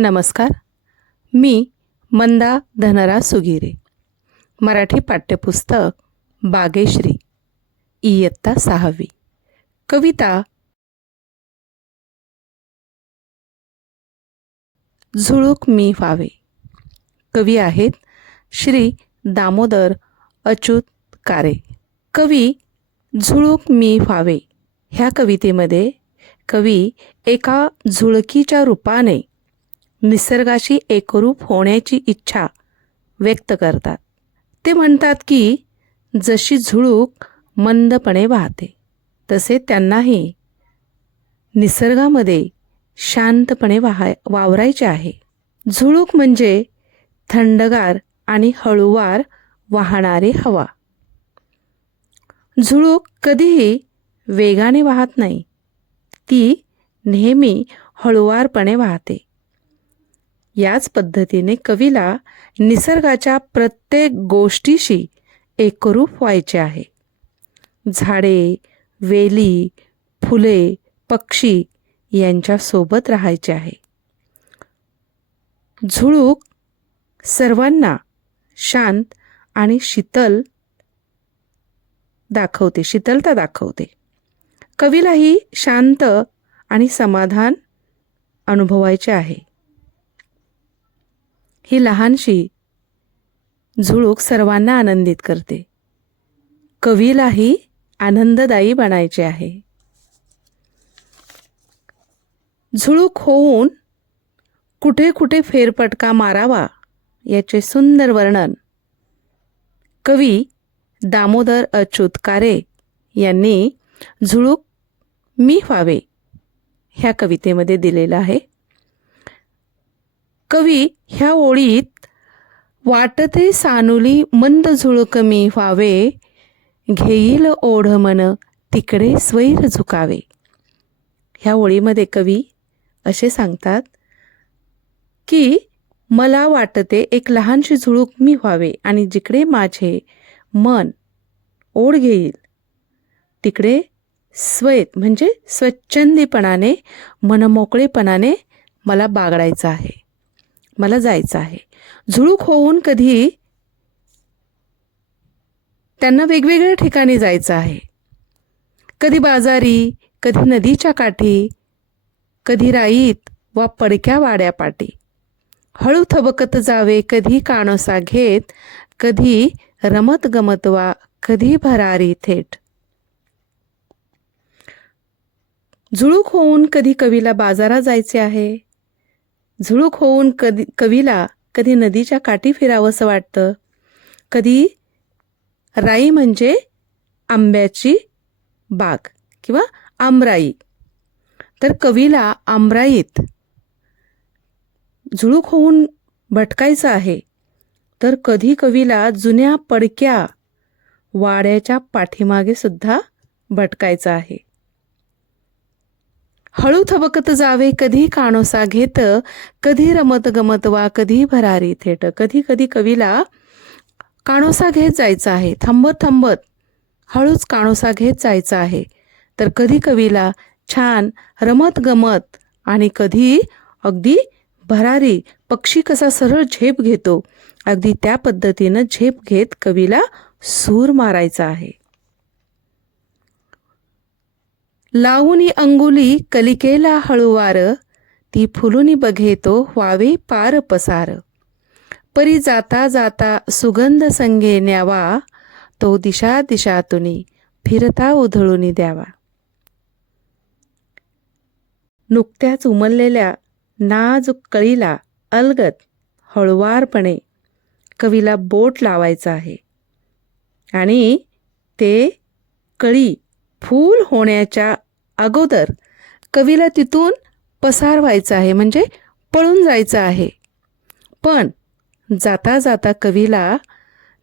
नमस्कार. मी मंदा धनराज सुगिरे. मराठी पाठ्यपुस्तक बागेश्री, इयत्ता 6वी. कविता झुळूक मी व्हावे. कवी आहेत श्री दामोदर अच्युत कारे. कवी झुळूक मी व्हावे ह्या कवितेमध्ये कवी एका झुळकीच्या रूपाने निसर्गाशी एकरूप होण्याची इच्छा व्यक्त करतात. ते म्हणतात की जशी झुळूक मंदपणे वाहते तसे त्यांनाही निसर्गामध्ये शांतपणे वावरायचे आहे. झुळूक म्हणजे थंडगार आणि हळूवार वाहणारी हवा. झुळूक कधीही वेगाने वाहत नाही, ती नेहमी हळूवारपणे वाहते. याच पद्धतीने कवीला निसर्गाच्या प्रत्येक गोष्टीशी एकरूप व्हायचे आहे. झाडे, वेली, फुले, पक्षी यांच्या सोबत राहायचे आहे. झुळूक सर्वांना शांत आणि शीतलता दाखवते. कवीलाही शांत आणि समाधान अनुभवायचे आहे. ही लहानशी झुळूक सर्वांना आनंदित करते. कवीलाही आनंददायी बनायचे आहे. झुळूक होऊन कुठे कुठे फेरफटका मारावा याचे सुंदर वर्णन कवी दामोदर अच्युत कारे यांनी झुळूक मी व्हावे ह्या कवितेमध्ये दिलेलं आहे. कवी ह्या ओळीत वाटते सानुली मंद झुळूक मी व्हावे, घेईल ओढ मन तिकडे स्वैर झुकावे. ह्या ओळीमध्ये कवी असे सांगतात की मला वाटते एक लहानशी झुळूक मी व्हावे आणि जिकडे माझे मन ओढ घेईल तिकडे म्हणजे स्वच्छंदीपणाने मनमोकळेपणाने मला बागडायचं आहे, मला जायचं आहे. झुळूक होऊन कधी त्यांना वेगवेगळ्या ठिकाणी जायचं आहे. कधी बाजारी, कधी नदीच्या काठी, कधी राईत वा पडक्या वाड्यापाटी. हळू थबकत जावे कधी कानोसा घेत, कधी रमत गमत वा कधी भरारी थेट. झुळूक होऊन कधी कवीला बाजारात जायचे आहे. झुळूक होऊन कवीला कधी नदीच्या काठी फिरावंसं वाटतं. कधी राई म्हणजे आंब्याची बाग किंवा आमराई, तर कवीला आमराईत झुळूक होऊन भटकायचं आहे. तर कधी कवीला जुन्या पडक्या वाड्याच्या पाठीमागे सुद्धा भटकायचं आहे. हळू थबकत जावे कधी कानोसा घेत, कधी रमत गमत वा कधी भरारी थेट. कधी कधी कवीला कानोसा घेत जायचं आहे, थांबत हळूच कानोसा घेत जायचं आहे. तर कधी कवीला छान रमत गमत आणि कधी अगदी भरारी, पक्षी कसा सरळ झेप घेतो अगदी त्या पद्धतीनं झेप घेत कवीला सूर मारायचा आहे. लावूनी अंगुली कलिकेला हळूवार, ती फुलुनी बघे तो व्हावे पार पसार. परी जाता जाता सुगंध संगे न्यावा, तो दिशा दिशातुनी फिरता उधळूनी द्यावा. नुकत्याच उमललेल्या नाजूक कळीला अलगद हळुवारपणे कवीला बोट लावायचं आहे आणि ते कळी फूल होण्याच्या अगोदर कवीला तिथून पसार व्हायचं आहे, म्हणजे पळून जायचं आहे. पण जाता जाता कवीला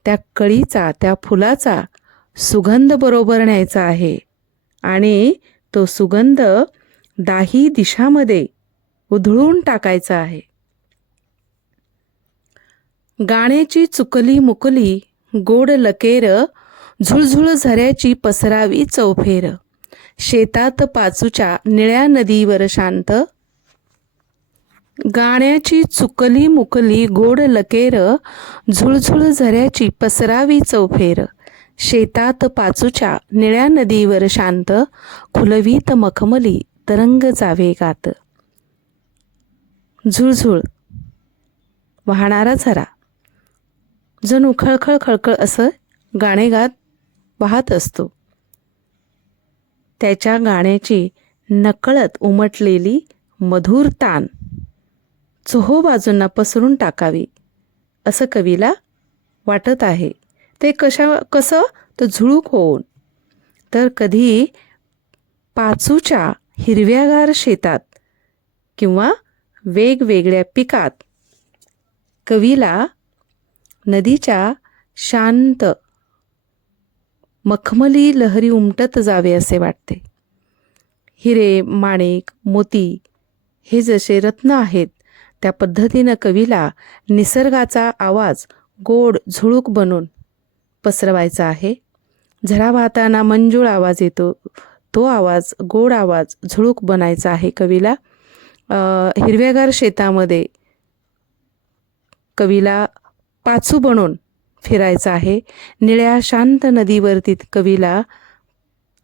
त्या कळीचा, त्या फुलाचा सुगंध बरोबर न्यायचा आहे आणि तो सुगंध दाही दिशामध्ये उधळून टाकायचा आहे. गाण्याची चुकली मुकली गोड लकेर, झुळझुळ झऱ्याची पसरावी चौफेर. शेतात पाचूच्या निळ्या नदीवर शांत, गाण्याची चुकली मुकली गोड लकेर, झुळझुळ झऱ्याची पसरावी चौफेर. शेतात पाचूच्या निळ्या नदीवर शांत, खुलवीत मखमली तरंग जावे गात. झुळझुळ वाहणारा झरा जणू खळखळ खळखळ असं गाणे गात वाहत असतो. त्याच्या गाण्याची नकळत उमटलेली मधुर तान चोहोबाजूंना पसरून टाकावी असं कवीला वाटत आहे. ते कसं तर झुळूक होऊन. तर कधी पाचूच्या हिरव्यागार शेतात किंवा वेगवेगळ्या पिकात कवीला नदीच्या शांत मखमली लहरी उमटत जावे असे वाटते. हिरे, माणिक, मोती हे जसे रत्न आहेत त्या पद्धतीनं कवीला निसर्गाचा आवाज गोड झुळूक बनून पसरवायचा आहे. झरा वाहताना मंजूळ आवाज येतो, तो आवाज गोड आवाज झुळूक बनायचा आहे कवीला. हिरव्यागार शेतामध्ये कवीला पाचू बनून फिरायचं आहे. निळ्या शांत नदीवरती कवीला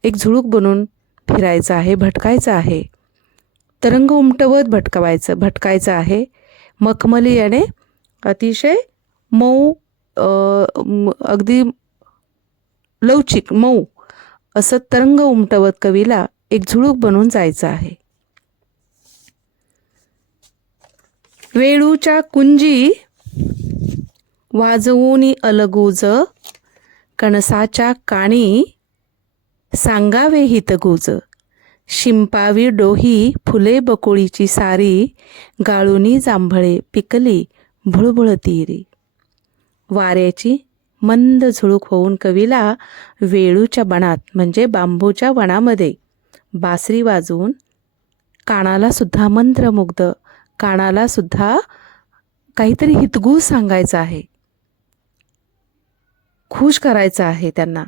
एक झुळूक बनून फिरायचं आहे, भटकायचं आहे. तरंग उमटवत भटकायचं आहे. मखमली याने अतिशय मऊ, अगदी लवचिक मऊ असं तरंग उमटवत कवीला एक झुळूक बनून जायचं आहे. वेळूच्या कुंजी वाजवूनी अलगूज, कणसाच्या काणी सांगावे हितगुज. शिंपावी डोही फुले बकुळीची सारी, गाळुनी जांभळे पिकली भुळभुळ तीरी. वाऱ्याची मंद झुळूक होऊन कवीला वेळूच्या वनात म्हणजे बांबूच्या वनामध्ये बासरी वाजवून कानाला सुद्धा मंत्रमुग्ध, कानाला सुद्धा काहीतरी हितगुज सांगायचं आहे, खुश करायचं आहे त्यांना.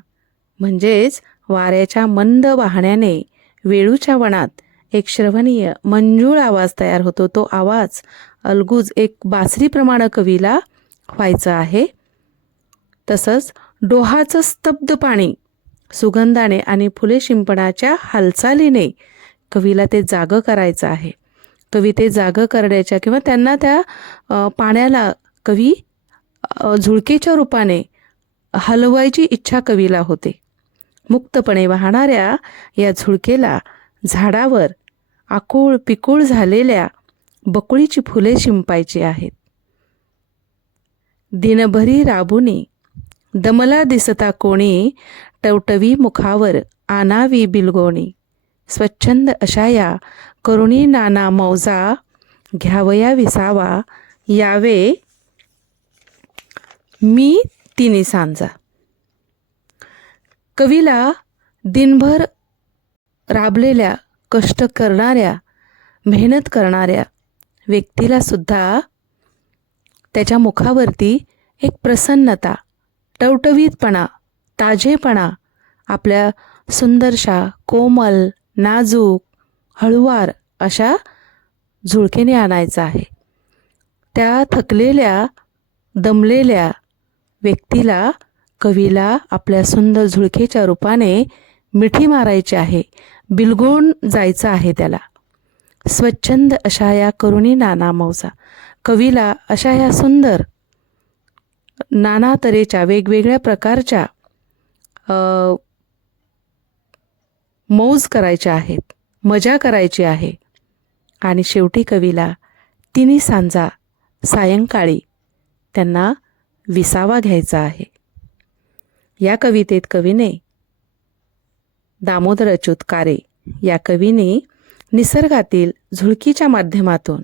म्हणजेच वाऱ्याच्या मंद वाहण्याने वेळूच्या वनात एक श्रवणीय मंजूळ आवाज तयार होतो. तो आवाज अलगूज एक बासरीप्रमाणे कवीला व्हायचं आहे. तसंच डोहाचं स्तब्ध पाणी सुगंधाने आणि फुले शिंपणाच्या हालचालीने कवीला ते जागं करायचं आहे. कवी ते जागं करण्याच्या किंवा त्यांना त्या पाण्याला कवी झुळकेच्या रूपाने हलवायची इच्छा कवीला होते. मुक्तपणे वाहणाऱ्या या झुळकेला झाडावर आकुळ पिकुळ झालेल्या बकुळीची फुले शिंपायची आहेत. दिनभरी राबुनी दमला दिसता कोणी, टवटवी मुखावर आनावी बिलगोणी. स्वच्छंद अशा या करुणी नाना मौजा, घ्यावया विसावा यावे मी तिन्ही सांजा. कवीला दिनभर राबलेल्या कष्ट करणाऱ्या मेहनत करणाऱ्या व्यक्तीला सुद्धा त्याच्या मुखावरती एक प्रसन्नता, टवटवीतपणा, ताजेपणा आपल्या सुंदरशा कोमल नाजूक हळुवार अशा झुळकेने आणायचा आहे. त्या थकलेल्या दमलेल्या व्यक्तीला कवीला आपल्या सुंदर झुळकेच्या रूपाने मिठी मारायची आहे, बिलगून जायचं आहे त्याला. स्वच्छंद अशा या करुणी नाना मौजा. कवीला अशा ह्या सुंदर नाना तऱ्हेच्या वेगवेगळ्या प्रकारच्या मौज करायच्या आहेत, मजा करायची आहे. आणि शेवटी कवीला तिन्ही सांजा सायंकाळी त्यांना विसावा घ्यायचा आहे. या कवितेत कवीने दामोदर अच्युत कारे या कवीने निसर्गातील झुळकीच्या माध्यमातून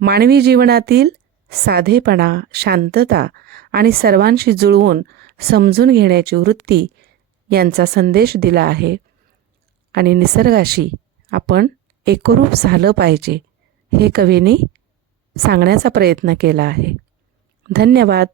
मानवी जीवनातील साधेपणा, शांतता आणि सर्वांशी जुळवून समजून घेण्याची वृत्ती यांचा संदेश दिला आहे. आणि निसर्गाशी आपण एकरूप झालं पाहिजे हे कवीने सांगण्याचा प्रयत्न केला आहे. धन्यवाद.